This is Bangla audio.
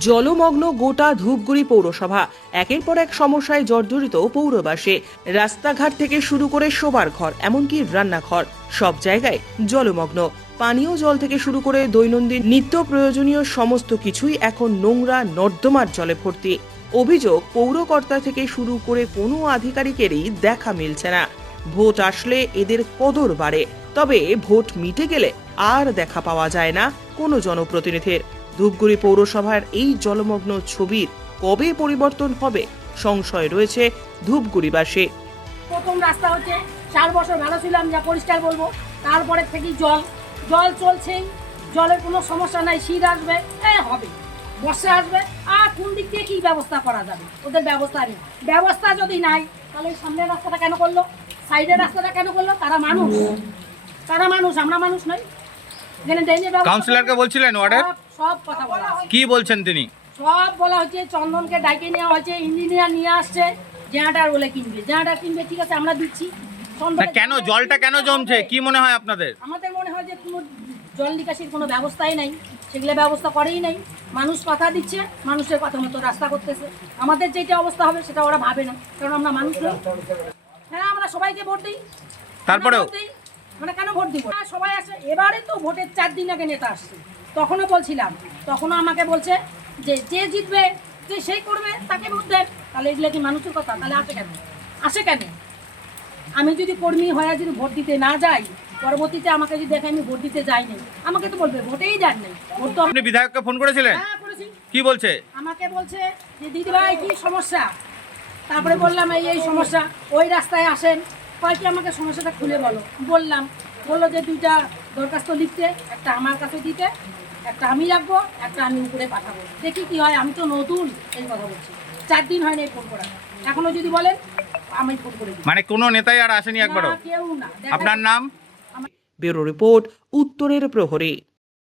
জলমগ্ন গোটা ধূপগুড়ি পৌরসভা। একের পর এক সমস্যায় জর্জরিত পৌরবাসী। রাস্তাঘাট থেকে শুরু করে শোবার ঘর, এমনকি রান্নাঘর, সব জায়গায় জলমগ্ন। পানীয় জল থেকে শুরু করে দৈনন্দিন নিত্য প্রয়োজনীয় সমস্ত কিছুই এখন নোংরা নর্দমার জলে ভর্তি। অভিযোগ, পৌরকর্তা থেকে শুরু করে কোনো আধিকারিকেরই দেখা মিলছে না। ভোট আসলে এদের কদর বাড়ে, তবে ভোট মিটে গেলে আর দেখা পাওয়া যায় না কোনো জনপ্রতিনিধির। ধূপগুড়ি পৌরসভার এই জলমগ্ন ছবির কবে পরিবর্তন হবে সংশয় রয়েছে ধূপগুড়িবাসী। প্রথম রাস্তা হচ্ছে 4 বছর ভালো ছিলাম, যা পরিষ্কার বলবো। তারপরে থেকে জল চলছেই, জলের কোনো সমস্যা নাই। শীত আসবে হবে, বর্ষা আসবে, আর কোন দিক থেকে কি ব্যবস্থা করা যাবে? ওদের ব্যবস্থা নেই। ব্যবস্থা যদি নাই, তাহলে সামনের রাস্তাটা কেন করলো, সাইডের রাস্তাটা কেন করলো? তারা মানুষ, আমরা মানুষ নই। কাউন্সিলরকে বলছিলেন ওয়ার্ডের সব কথা বলা, কি বলছেন তিনি? সব বলা হচ্ছে। চন্দনকে ডাইকে নেওয়া হয়েছে, ইঞ্জিনিয়ার নিয়ে আসছে, জেনারেটর বলে কিনবে। জেনারেটর কিনবে, ঠিক আছে, আমরা দিচ্ছি। কেন জলটা কেন জমছে কি মনে হয় আপনাদের? আমাদের মনে হয় যে কোনো জল নিকাশির কোনো ব্যবস্থাই নাই, সেগুলো ব্যবস্থা করেই নাই। মানুষ কথা দিচ্ছে, মানুষের কথা মতো রাস্তা করতেছে। আমাদের যেটা অবস্থা হবে সেটা ওরা ভাবে না, কারণ আমরা মানুষ নই। হ্যাঁ, আমরা সবাইকে ভোট দিই, তারপরেও মানে কেন ভোট দিব? হ্যাঁ, সবাই আসে। এবারে তো ভোটের 4 দিন আগে নেতা আসছে, তখনও বলছিলাম, তখনও আমাকে বলছে যে জিতবে, যে সেই করবে, তাকে ভোট দেন। তাহলে এগুলো কি মানুষের কথা? তাহলে আসে কেন? আমি যদি কর্মী হয়ে যদি ভোট দিতে না যাই, পরবর্তীতে আমাকে যদি দেখে আমি ভোট দিতে যাইনি, আমাকে তো বলবে ভোটেই যান নাই। ভোট তো আপনি বিধায়ককে ফোন করেছিলেন? হ্যাঁ, করেছি। কি বলছে? আমাকে বলছে যে দিদিভাই কি সমস্যা? তারপরে বললাম এই সমস্যা, ওই রাস্তায় আসেন। কয়েকটি আমাকে সমস্যাটা খুলে বললাম। বললো যে 2টা দরখাস্ত লিখতে, একটা আমার কাছে দিতে, একটা আমি রাখবো, একটা আমি উপরে পাঠাবো, দেখি কি হয়। আমি তো নতুন, এই কথা বলছি। 4 দিন হয়নি ফোন করা, এখনো যদি বলেন আমি ফোন করে দিই। মানে কোনো নেতাই আর আসেনি একবারও? কেউ না। আপনার নাম? ব্যুরো রিপোর্ট, উত্তরের প্রহরী।